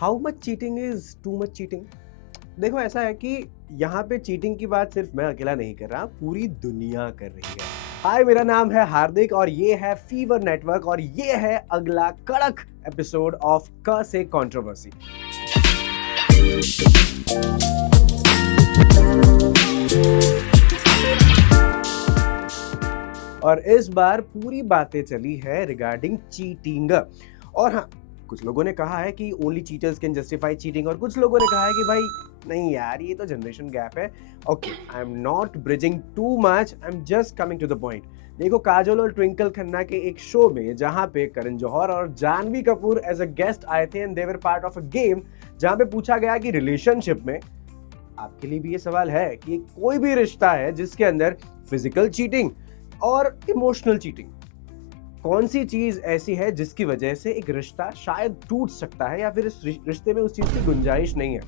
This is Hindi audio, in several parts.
How much cheating is too much cheating? देखो ऐसा है कि यहाँ पे चीटिंग की बात सिर्फ मैं अकेला नहीं कर रहा, पूरी दुनिया कर रही है। हाय, मेरा नाम है हार्दिक और ये है फीवर नेटवर्क और ये है अगला कड़क एपिसोड ऑफ क से कंट्रोवर्सी। और इस बार पूरी बातें चली है रिगार्डिंग चीटिंग। और हाँ, कुछ लोगों ने कहा है कि only cheaters can justify cheating और कुछ लोगों ने कहा है कि भाई नहीं यार, ये तो जनरेशन गैप है। Okay, I am not bridging too much, I am just coming to the point. देखो, काजोल और ट्विंकल खन्ना के एक शो में जहां पे करण जौहर और Janhvi Kapoor as a guest आए थे and they were part of a game, जहां पे पूछा गया कि रिलेशनशिप में आपके लिए भी ये सवाल है कि कोई भी रिश्ता है जिसके अंदर फिजिकल चीटिंग और इमोशनल चीटिंग, कौन सी चीज ऐसी है जिसकी वजह से एक रिश्ता शायद टूट सकता है या फिर इस रिश्ते में उस चीज की गुंजाइश नहीं है।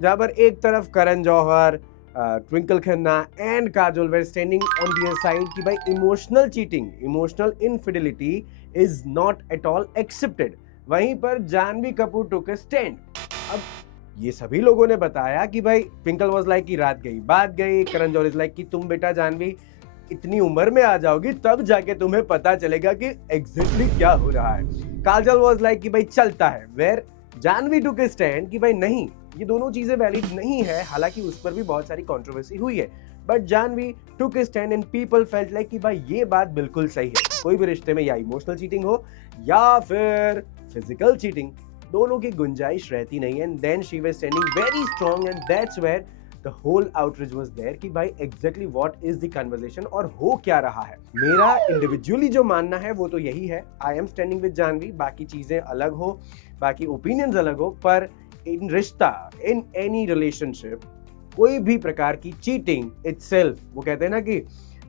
जहां पर एक तरफ Karan Johar, Twinkle Khanna and Kajol were standing on their side कि भाई emotional cheating, emotional infidelity is not at all accepted. वहीं पर Janhvi Kapoor took a stand. अब ये सभी लोगों ने बताया कि भाई ट्विंकल वाज लाइक कि रात गई बात गई, करण जौहर इज लाइक कि तुम बेटा जानवी इतनी उम्र में आ जाओगी तब जाके तुम्हें पता चलेगा कि एग्जैक्टली क्या हो रहा है। काजल वाज लाइक कि भाई चलता है, where Janhvi took a stand कि भाई नहीं, ये दोनों चीजें वैलिड नहीं है। हालांकि उस पर भी बहुत सारी कंट्रोवर्सी हुई है, but Janhvi took a stand and people felt like कि भाई ये बात बिल्कुल सही है। कोई भी रिश्ते में या इमोशनल चीटिंग हो या फिर फिजिकल चीटिंग, दोनों की गुंजाइश रहती नहीं है। And then she was standing very strong and that's where the whole outrage was there कि भाई exactly what is the conversation और हो क्या रहा है। मेरा इंडिविजुअली जो मानना है वो तो यही है, I am standing with Janvi. बाकी चीजें अलग हो, बाकी ओपिनियंस अलग हो, पर इन रिश्ता, इन एनी रिलेशनशिप, कोई भी प्रकार की चीटिंग इटसेल्फ, वो कहते हैं ना कि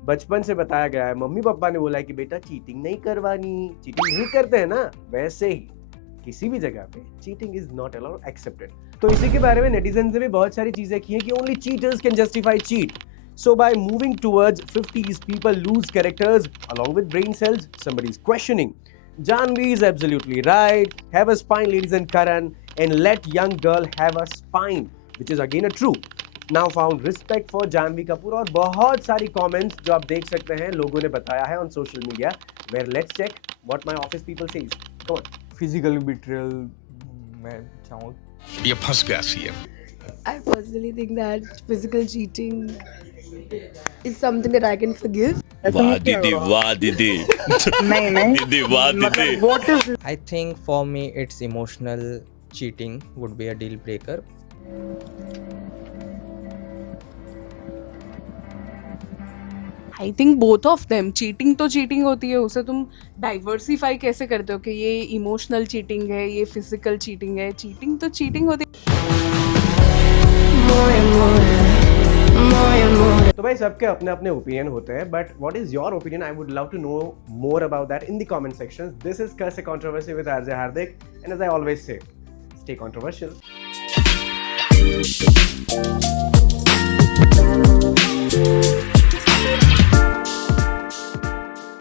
बचपन से बताया गया है, मम्मी पापा ने बोला है कि बेटा चीटिंग नहीं करवानी, चीटिंग नहीं करते हैं ना, वैसे ही किसी भी जगह पे cheating is not allowed, accepted. तो इसी के बारे में नेटिजन ने भी बहुत सारी चीजें की हैं कि only cheaters can justify cheat. So by moving towards 50s, people lose characters along with brain cells. Somebody is questioning. Janvi is absolutely right. Have a spine, ladies and Karan, and let young girl have a spine, which is again a true. Now found respect for Janvi Kapoor और बहुत सारी comments जो आप देख सकते हैं लोगों ने बताया है on social media. Where let's check what my office people says. Come on. Physical betrayal मैं चाहूँ ये फंस गया CM. I personally think that physical cheating is something that I can forgive. वाह दीदी, वाह दीदी, नहीं दीदी, वाह दीदी। What is I think for me it's emotional cheating would be a deal breaker. I think both of them. Cheating तो चीटिंग होती है, उसे तुम डाइवर्सिफाई कैसे करते हो कि ये इमोशनल चीटिंग है, ये फिजिकल चीटिंग है। चीटिंग तो चीटिंग होती है। तो भाई सबके अपने अपने ओपिनियन होते हैं, but what is your opinion? I would love to know more about that in the comment sections. This is कैसे controversy with RJ Hardik, and as I always say, stay controversial.